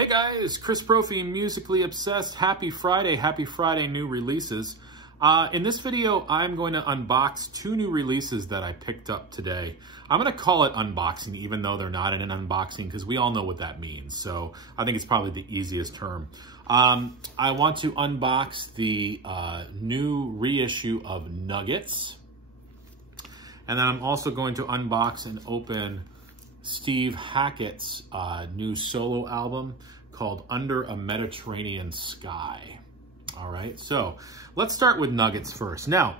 Hey guys, Chris Brophy, Musically Obsessed. Happy Friday, new releases. In this video, I'm going to unbox two new releases that I picked up today. I'm going to call it unboxing, even though they're not in an unboxing, because we all know what that means. So I think it's probably the easiest term. I want to unbox the new reissue of Nuggets. And then I'm also going to unbox and open Steve Hackett's new solo album called Under a Mediterranean Sky. All right, so let's start with Nuggets first. Now,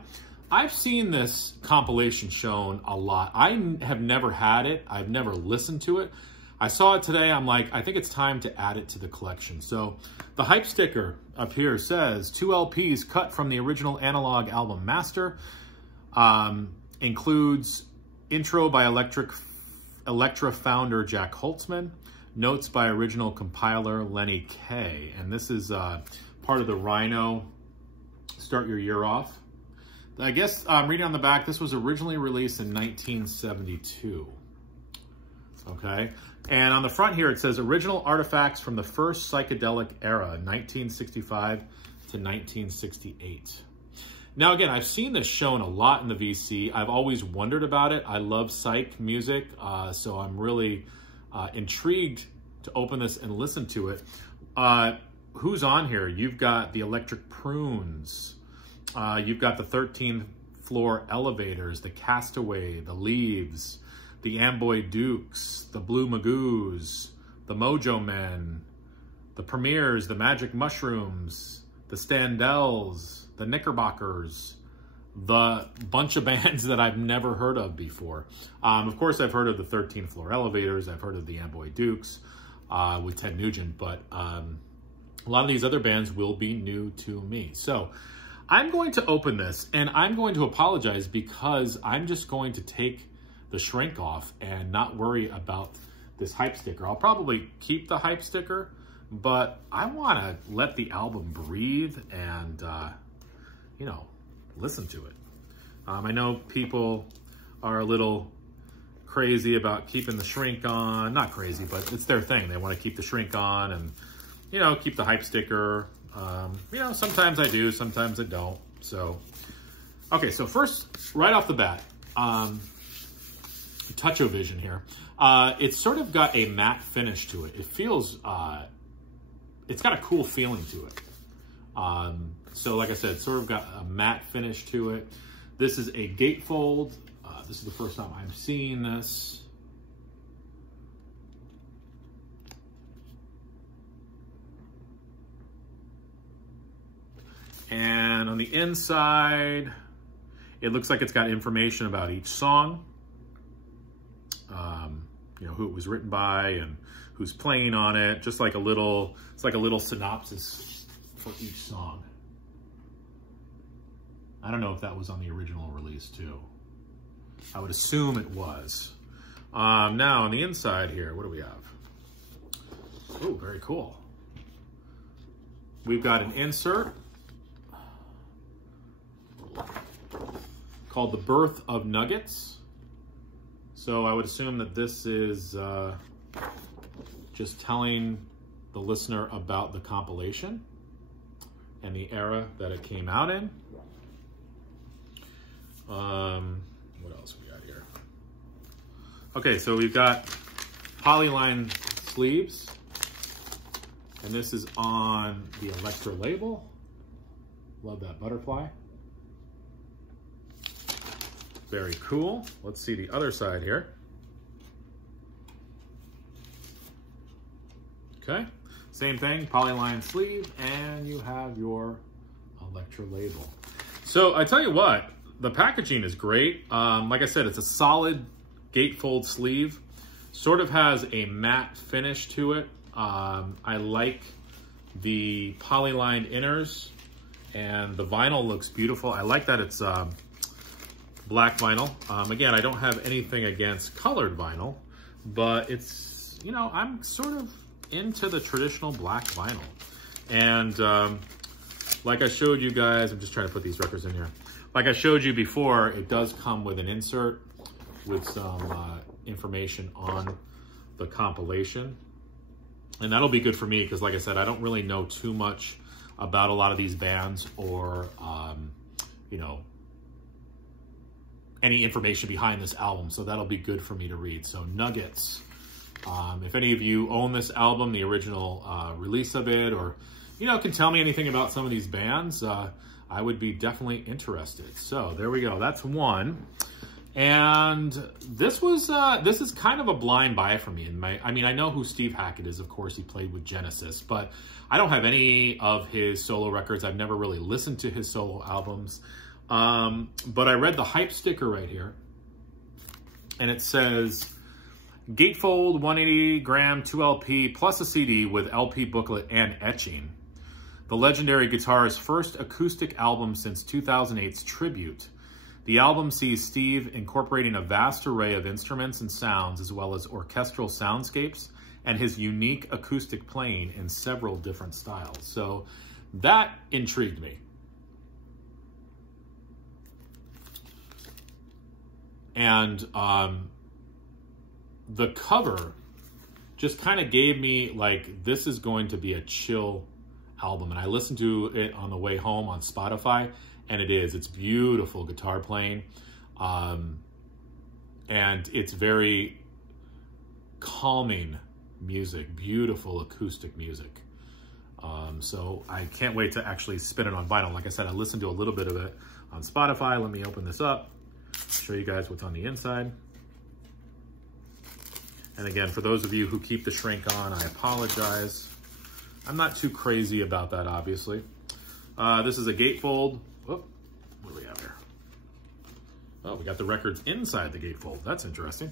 I've seen this compilation shown a lot. I have never had it. I've never listened to it. I saw it today. I'm like, I think it's time to add it to the collection. So the hype sticker up here says 2 LPs cut from the original analog album master. Includes intro by Elektra founder Jack Holtzman, notes by original compiler Lenny Kaye, and this is part of the Rhino Start Your Year Off. I guess reading on the back, this was originally released in 1972. Okay, and on the front here it says original artifacts from the first psychedelic era, 1965 to 1968. Now, again, I've seen this shown a lot in the VC. I've always wondered about it. I love Psych music, so I'm really intrigued to open this and listen to it. Who's on here? You've got the Electric Prunes. You've got the 13th Floor Elevators, the Castaway, the Leaves, the Amboy Dukes, the Blue Magoos, the Mojo Men, the Premiers, the Magic Mushrooms, the Standells, the Knickerbockers, the bunch of bands that I've never heard of before. Of course, I've heard of the 13th Floor Elevators. I've heard of the Amboy Dukes with Ted Nugent, but a lot of these other bands will be new to me. So I'm going to open this, and I'm going to apologize because I'm just going to take the shrink off and not worry about this hype sticker. I'll probably keep the hype sticker, but I want to let the album breathe and you know, listen to it. I know people are a little crazy about keeping the shrink on. Not crazy, but it's their thing. They want to keep the shrink on and, you know, keep the hype sticker. You know, sometimes I do, sometimes I don't. So, okay, so first, right off the bat, Touch-O-Vision here. It's sort of got a matte finish to it. It feels, it's got a cool feeling to it. So like I said, sort of got a matte finish to it. This is a gatefold. This is the first time I'm seeing this. And on the inside, it looks like it's got information about each song. You know, who it was written by and who's playing on it. Just like a little, it's like a little synopsis for each song. I don't know if that was on the original release too. I would assume it was. Now on the inside here, what do we have? Oh, very cool. We've got an insert called The Birth of Nuggets. So I would assume that this is just telling the listener about the compilation and the era that it came out in. What else we got here? Okay, so we've got polyline sleeves, and this is on the Elektra label. Love that butterfly. Very cool. Let's see the other side here. Okay, same thing, polyline sleeve, and you have your Elektra label. So I tell you what, the packaging is great. Like I said, it's a solid gatefold sleeve. Sort of has a matte finish to it. I like the polylined inners, and the vinyl looks beautiful. I like that it's black vinyl. Again, I don't have anything against colored vinyl, but it's, you know, I'm sort of into the traditional black vinyl. And like I showed you guys, I'm just trying to put these records in here. Like I showed you before, it does come with an insert with some information on the compilation. And that'll be good for me because, like I said, I don't really know too much about a lot of these bands or, you know, any information behind this album. So that'll be good for me to read. So Nuggets. If any of you own this album, the original release of it, or, you know, can tell me anything about some of these bands, I would be definitely interested. So there we go. That's one. And this is kind of a blind buy for me. I mean, I know who Steve Hackett is. Of course, he played with Genesis, but I don't have any of his solo records. I've never really listened to his solo albums. But I read the hype sticker right here, and it says, Gatefold 180 gram 2LP plus a CD with LP booklet and etching. The legendary guitarist's first acoustic album since 2008's Tribute. The album sees Steve incorporating a vast array of instruments and sounds, as well as orchestral soundscapes, and his unique acoustic playing in several different styles. So that intrigued me. And the cover just kind of gave me like, this is going to be a chill album. And I listened to it on the way home on Spotify, and it's beautiful guitar playing. And it's very calming music, beautiful acoustic music. So I can't wait to actually spin it on vinyl. Like I said, I listened to a little bit of it on Spotify. Let me open this up, show you guys what's on the inside. And again, for those of you who keep the shrink on, I apologize. I'm not too crazy about that, obviously. This is a gatefold. Whoop, what do we have here? Oh, we got the records inside the gatefold. That's interesting.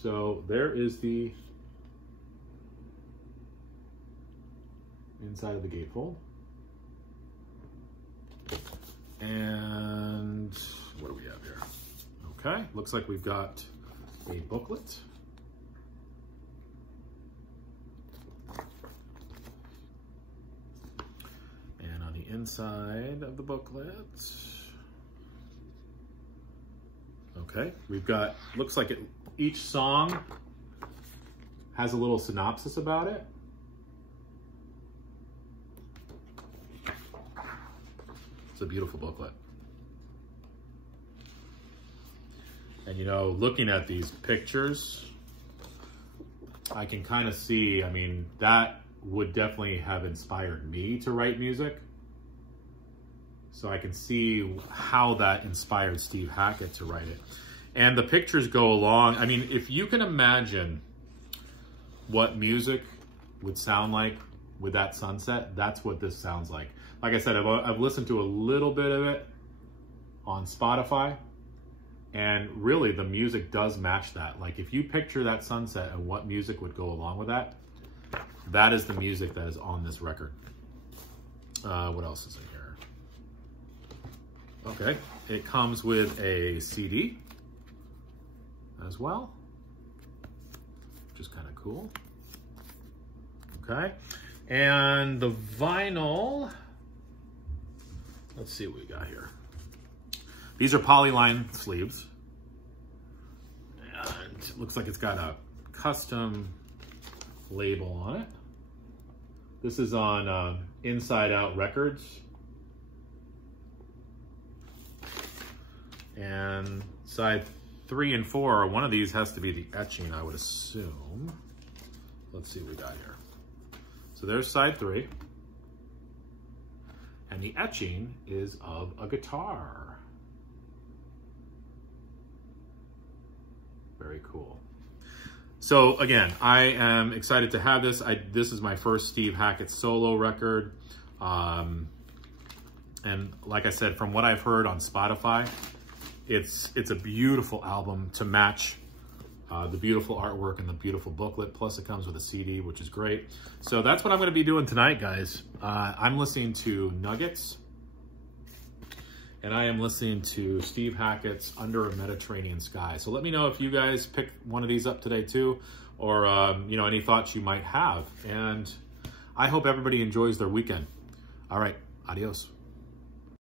So there is the inside of the gatefold. And what do we have here? Okay, looks like we've got a booklet. And on the inside of the booklet, okay, we've got, looks like each song has a little synopsis about it. It's a beautiful booklet. And you know, looking at these pictures, I can kind of see, I mean, that would definitely have inspired me to write music. So I can see how that inspired Steve Hackett to write it. And the pictures go along. I mean, if you can imagine what music would sound like with that sunset, that's what this sounds like. Like I said, I've listened to a little bit of it on Spotify, and really the music does match that. Like if you picture that sunset and what music would go along with that, that is the music that is on this record. What else is in here? Okay, it comes with a CD as well, which is kind of cool. Okay, and the vinyl, let's see what we got here. These are polyline sleeves, and it looks like it's got a custom label on it. This is on Inside Out Records. And side 3 and 4, one of these has to be the etching, I would assume. Let's see what we got here. So there's side 3. And the etching is of a guitar. Very cool. So again, I am excited to have this. This is my first Steve Hackett solo record. And like I said, from what I've heard on Spotify, it's a beautiful album to match the beautiful artwork and the beautiful booklet. Plus it comes with a CD, which is great. So that's what I'm going to be doing tonight, guys. I'm listening to Nuggets, and I am listening to Steve Hackett's Under a Mediterranean Sky. So let me know if you guys pick one of these up today too, or you know, any thoughts you might have. And I hope everybody enjoys their weekend. All right, adios.